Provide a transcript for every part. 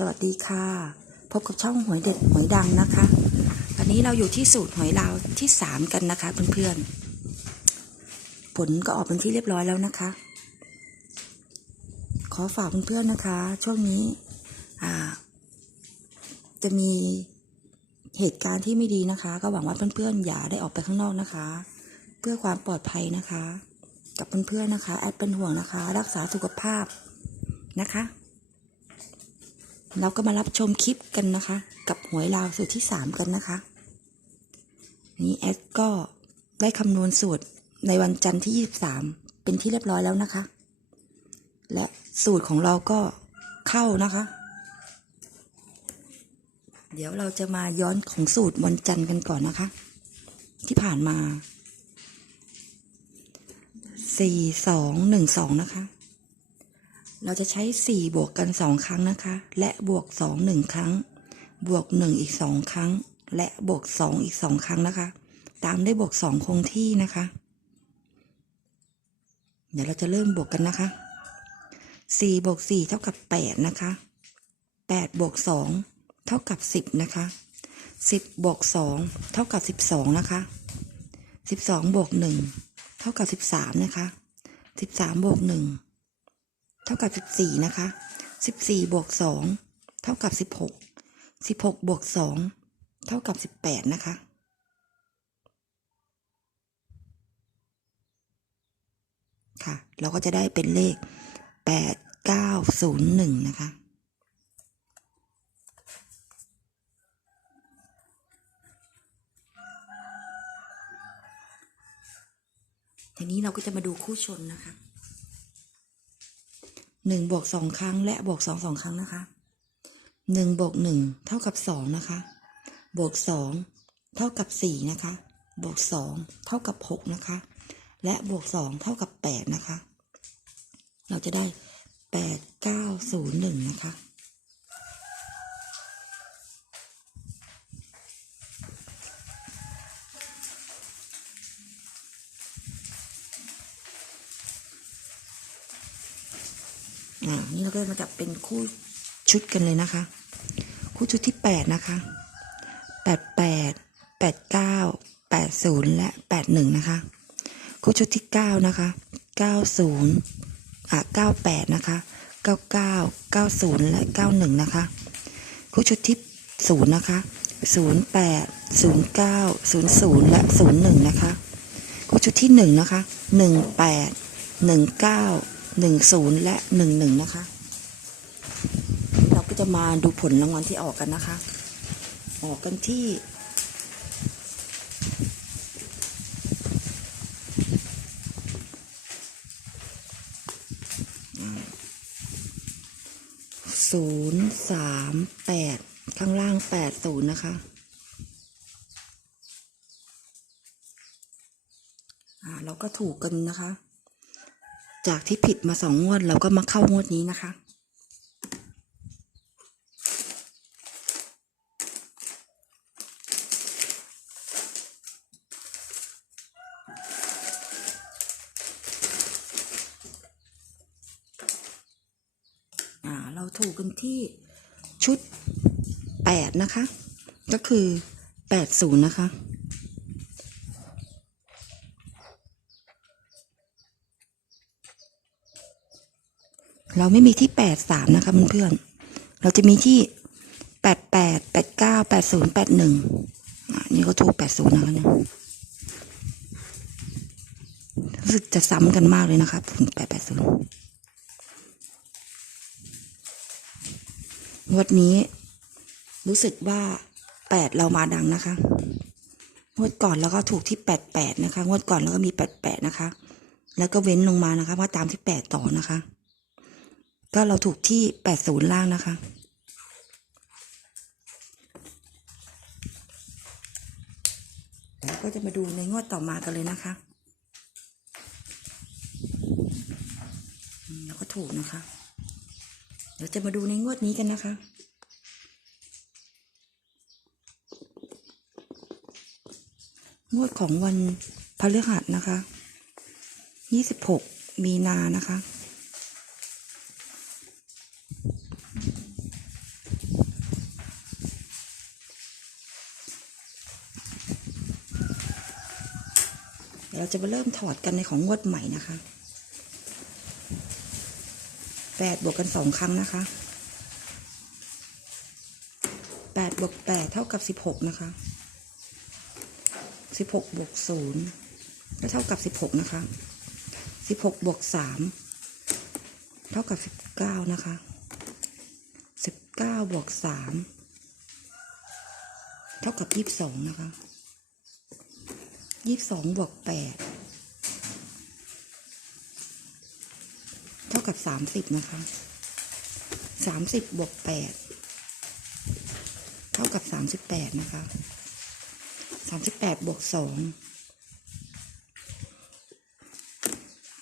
สวัสดีค่ะ พบกับช่องหวยเด็ดหวยดังนะคะ ตอนนี้เราอยู่ที่สูตรหวยลาวที่สามกันนะคะเพื่อนๆ ผลก็ออกเป็นที่เรียบร้อยแล้วนะคะ ขอฝากเพื่อนๆนะคะ ช่วงนี้จะมีเหตุการณ์ที่ไม่ดีนะคะ ก็หวังว่าเพื่อนๆอย่าได้ออกไปข้างนอกนะคะ เพื่อความปลอดภัยนะคะ กับเพื่อนๆนะคะ แอดเป็นห่วงนะคะ รักษาสุขภาพนะคะ เราก็มารับชมคลิปกันนะคะ กับหวยลาวสูตรที่สามกันนะคะ นี้แอดก็ได้คำนวณสูตรในวันจันทร์ที่ยี่สิบสามเป็นที่เรียบร้อยแล้วนะคะ และสูตรของเราก็เข้านะคะ เดี๋ยวเราจะมาย้อนของสูตรวันจันทร์กันก่อนนะคะ ที่ผ่านมาสี่สองหนึ่งสองนะคะ เราจะใช้สี่บวกกันสองครั้งนะคะ และบวกสองหนึ่งครั้ง บวกหนึ่งอีกสองครั้ง และบวกสองอีกสองครั้งนะคะ ตามด้วยบวกสองคงที่นะคะ เดี๋ยวเราจะเริ่มบวกกันนะคะสี่บวกสี่เท่ากับแปดนะคะแปดบวกสองเท่ากับสิบนะคะสิบบวกสองเท่ากับสิบสองนะคะสิบสองบวกหนึ่งเท่ากับสิบสามนะคะสิบสามบวกหนึ่ง เท่ากับสิบสี่นะคะสิบสี่บวกสองเท่ากับสิบหกสิบหกบวกสองเท่ากับสิบแปดนะคะค่ะ เราก็จะได้เป็นเลขแปดเก้าศูนย์หนึ่งนะคะทีนี้เราก็จะมาดูคู่ชนนะคะ หนึ่งบวกสองครั้ง และบวกสองสองครั้งนะคะหนึ่งบวกหนึ่งเท่ากับสองนะคะ บวกสองเท่ากับสี่นะคะ บวกสองเท่ากับหกนะคะ และบวกสองเท่ากับแปดนะคะ เราจะได้แปดเก้าศูนย์หนึ่งนะคะ นี่เราก็มาจับเป็นคู่ชุดกันเลยนะคะ คู่ชุดที่แปดนะคะแปดแปดแปดเก้าแปดศูนย์และแปดหนึ่งนะคะ คู่ชุดที่เก้านะคะเก้าศูนย์อ่าเก้าแปดนะคะเก้าเก้าเก้าศูนย์และเก้าหนึ่งนะคะ คู่ชุดที่ศูนย์นะคะศูนย์แปดศูนย์เก้าศูนย์ศูนย์และศูนย์หนึ่งนะคะ คู่ชุดที่หนึ่งนะคะหนึ่งแปดหนึ่งเก้า หนึ่งศูนย์และหนึ่งหนึ่งนะคะ เราก็จะมาดูผลรางวัลที่ออกกันนะคะ ออกกันที่ศูนย์สามแปดข้างล่างแปดศูนย์นะคะอ่าเราก็ถูกกันนะคะ จากที่ผิดมาสองงวดเราก็มาเข้างวดนี้นะคะอ่าเราถูกกันที่ชุดแปดนะคะ ก็คือแปดศูนย์นะคะ เราไม่มีที่แปดสามนะคะเพื่อนๆเราจะมีที่แปดแปดแปดเก้าแปดศูนย์แปดหนึ่งนี่ก็ถูกแปดศูนย์นะคะเนี่ยรู้สึกจะซ้ำกันมากเลยนะครับถึงแปดแปดศูนย์งวดนี้ รู้สึกว่าแปดเรามาดังนะคะงวดก่อนเราก็ถูกที่แปดแปดนะคะงวดก่อนเราก็มีแปดแปดนะคะ แล้วก็เว้นลงมานะคะมาตามที่แปดต่อนะคะ ก็เราถูกที่แปดศูนย์ล่างนะคะ แล้วก็จะมาดูในงวดต่อมากันเลยนะคะแล้วก็ถูกนะคะ เดี๋ยวจะมาดูในงวดนี้กันนะคะงวดของวันพฤหัสนะคะยี่สิบหกมีนานะคะ เดี๋ยวเรา จะมาเริ่มถอดกันในของงวดใหม่นะคะแปดบวกกันสองครั้งนะคะแปดบวกแปดเท่ากับสิบหกนะคะสิบหกบวกศูนย์ก็เท่ากับสิบหกนะคะสิบหกบวกสามเท่ากับสิบเก้านะคะสิบเก้าบวกสามเท่ากับยี่สิบสองนะคะยี่สิบสองบวกแปดเท่า กับสามสิบนะคะสามสิบบวกแปดเท่ากับสามสิบแปดนะคะสามสิบแปดบวกสอง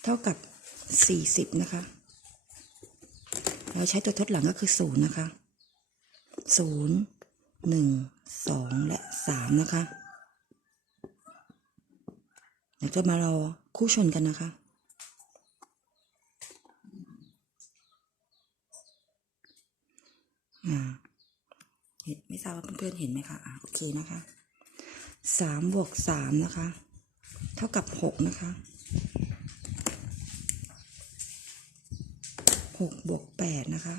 เท่ากับสี่สิบนะคะ เราใช้ตัวทดหลังก็คือศูนย์นะคะศูนย์หนึ่งสองและสามนะคะเดี๋ยวจะมารอคู่ชนกันนะคะ อ่าเห็นไม่ทราบว่าเพื่อนๆเห็นไหมคะอ่าโอเคนะคะสามบวกสามนะคะ เท่ากับหกนะคะหกบวกแปดนะคะ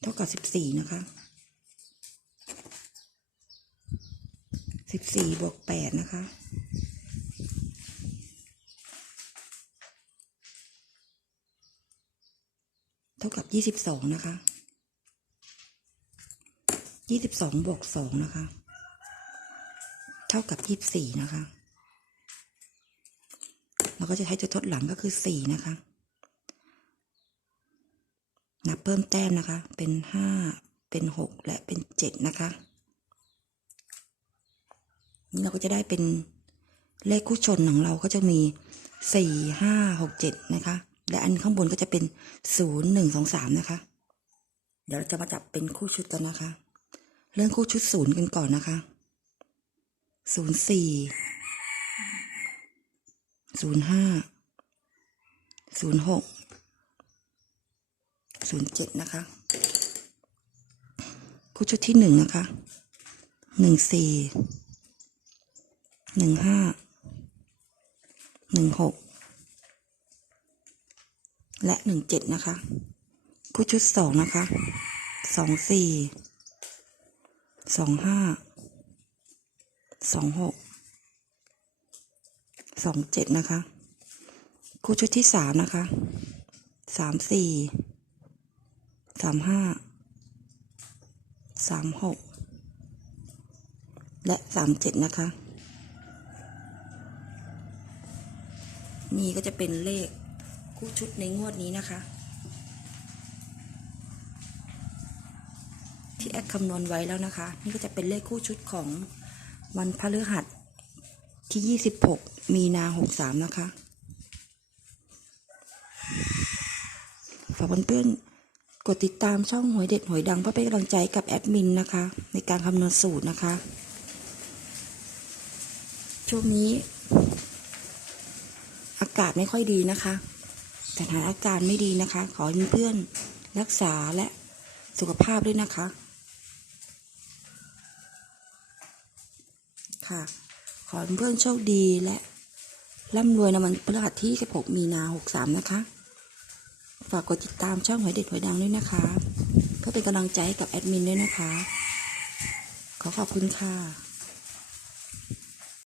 เท่ากับสิบสี่นะคะสิบสี่บวกแปดนะคะ เท่ากับ ยี่สิบสองนะคะยี่สิบสองบวกสองนะคะ เท่ากับยี่สิบสี่นะคะ เราก็จะใช้จุดทดหลังก็คือสี่นะคะ นับเพิ่มแต้มนะคะ เป็นห้าเป็นหกและเป็นเจ็ดนะคะนี่เราก็จะได้เป็นเลขคู่ชนของเราก็จะมีสี่ห้าหกเจ็ดนะคะ และอันข้างบนก็จะเป็นศูนย์หนึ่งสองสามนะคะ เดี๋ยวเราจะมาจับเป็นคู่ชุดกันนะคะ เรื่องคู่ชุดศูนย์กันก่อนนะคะศูนย์สี่ศูนย์ห้าศูนย์หกศูนย์เจ็ดนะคะ คู่ชุดที่หนึ่งนะคะหนึ่งสี่หนึ่งห้าหนึ่งหก และหนึ่งเจ็ดนะคะ คู่ชุดสองนะคะสองสี่สองห้าสองหกสองเจ็ดนะคะ คู่ชุดที่สามนะคะสามสี่สามห้าสามหกและสามเจ็ดนะคะ นี่ก็จะเป็นเลข คู่ชุดในงวดนี้นะคะ ที่แอดคำนวณไว้แล้วนะคะ นี่ก็จะเป็นเลขคู่ชุดของวันพฤหัสที่ 26 มีนา 63 นะคะฝากเพื่อนๆกดติดตามช่องหวยเด็ดหวยดังเพื่อเป็นกำลังใจกับแอดมินนะคะ ในการคำนวณสูตรนะคะ ช่วงนี้ อากาศไม่ค่อยดีนะคะ สถานอาการไม่ดีนะคะ ขอให้เพื่อนรักษาและสุขภาพด้วยนะคะ ค่ะ ขอให้เพื่อนโชคดีและร่ำรวยในวันพฤหัสที่ 16 มีนา 63 นะคะ ฝากกดติดตามช่องหวยเด็ดหวยดังด้วยนะคะ เพื่อเป็นกำลังใจให้กับแอดมินด้วยนะคะ ขอขอบคุณค่ะ